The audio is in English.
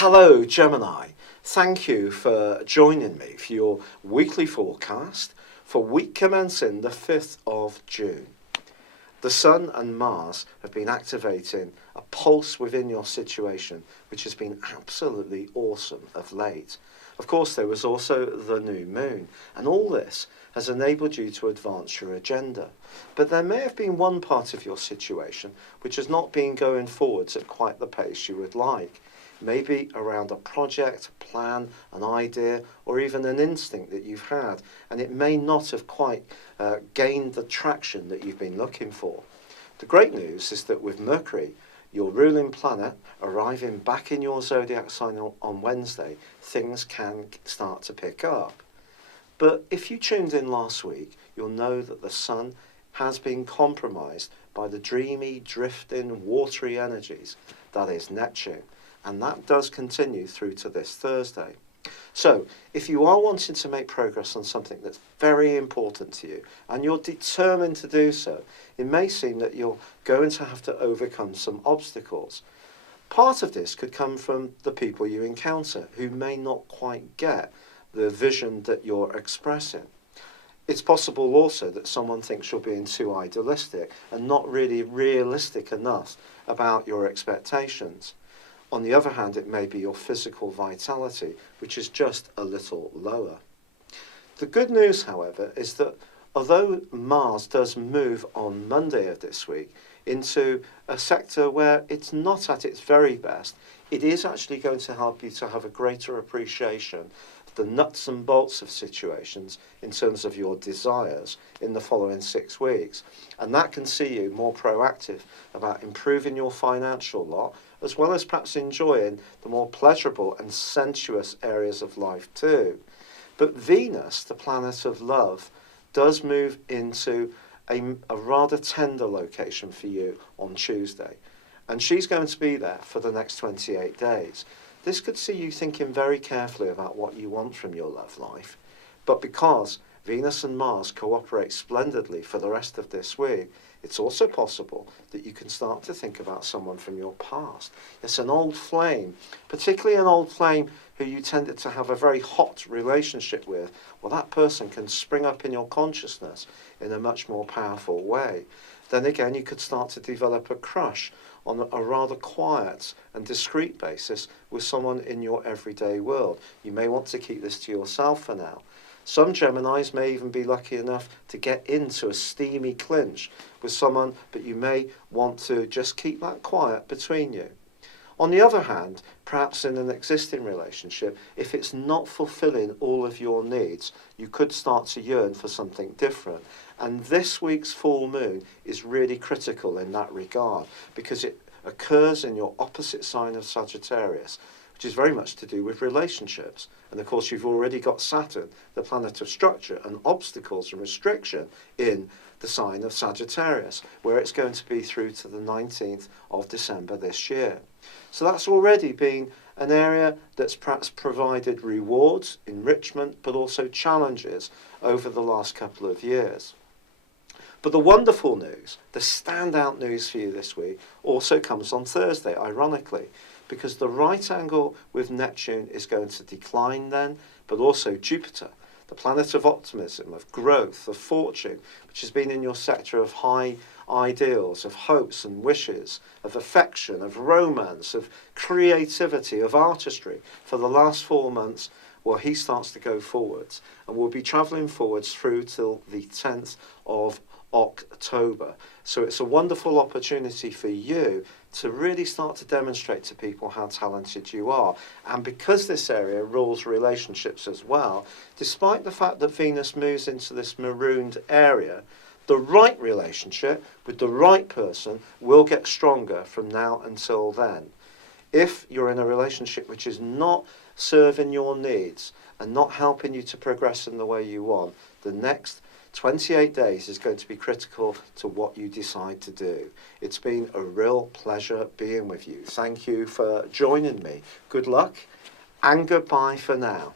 Hello, Gemini. Thank you for joining me for your weekly forecast for week commencing the 5th of June. The Sun and Mars have been activating a pulse within your situation, which has been absolutely awesome of late. Of course, there was also the new moon, and all this has enabled you to advance your agenda. But there may have been one part of your situation which has not been going forwards at quite the pace you would like. Maybe around a project, a plan, an idea, or even an instinct that you've had, and it may not have quite gained the traction that you've been looking for. The great news is that with Mercury, your ruling planet, arriving back in your zodiac sign on Wednesday, things can start to pick up. But if you tuned in last week, you'll know that the Sun has been compromised by the dreamy, drifting, watery energies, that is Neptune. And that does continue through to this Thursday. So, if you are wanting to make progress on something that's very important to you, and you're determined to do so, it may seem that you're going to have to overcome some obstacles. Part of this could come from the people you encounter, who may not quite get the vision that you're expressing. It's possible also that someone thinks you're being too idealistic and not really realistic enough about your expectations. On the other hand, it may be your physical vitality, which is just a little lower. The good news, however, is that although Mars does move on Monday of this week into a sector where it's not at its very best, it is actually going to help you to have a greater appreciation of the nuts and bolts of situations in terms of your desires in the following 6 weeks. And that can see you more proactive about improving your financial lot, as well as perhaps enjoying the more pleasurable and sensuous areas of life too. But Venus, the planet of love, does move into a rather tender location for you on Tuesday. And she's going to be there for the next 28 days. This could see you thinking very carefully about what you want from your love life. But because Venus and Mars cooperate splendidly for the rest of this week, it's also possible that you can start to think about someone from your past. It's an old flame, particularly an old flame who you tended to have a very hot relationship with. Well, that person can spring up in your consciousness in a much more powerful way. Then again, you could start to develop a crush on a rather quiet and discreet basis with someone in your everyday world. You may want to keep this to yourself for now. Some Geminis may even be lucky enough to get into a steamy clinch with someone, but you may want to just keep that quiet between you. On the other hand, perhaps in an existing relationship, if it's not fulfilling all of your needs, you could start to yearn for something different. And this week's full moon is really critical in that regard, because it occurs in your opposite sign of Sagittarius, which is very much to do with relationships. And of course, you've already got Saturn, the planet of structure and obstacles and restriction, in the sign of Sagittarius, where it's going to be through to the 19th of December this year. So that's already been an area that's perhaps provided rewards, enrichment, but also challenges over the last couple of years. But the wonderful news, the standout news for you this week, also comes on Thursday, ironically, because the right angle with Neptune is going to decline then, but also Jupiter, the planet of optimism, of growth, of fortune, which has been in your sector of high ideals, of hopes and wishes, of affection, of romance, of creativity, of artistry for the last 4 months. Well, he starts to go forwards, and we'll be travelling forwards through till the 10th of October. So it's a wonderful opportunity for you to really start to demonstrate to people how talented you are. And because this area rules relationships as well, despite the fact that Venus moves into this marooned area, the right relationship with the right person will get stronger from now until then. If you're in a relationship which is not serving your needs and not helping you to progress in the way you want, the next 28 days is going to be critical to what you decide to do. It's been a real pleasure being with you. Thank you for joining me. Good luck and goodbye for now.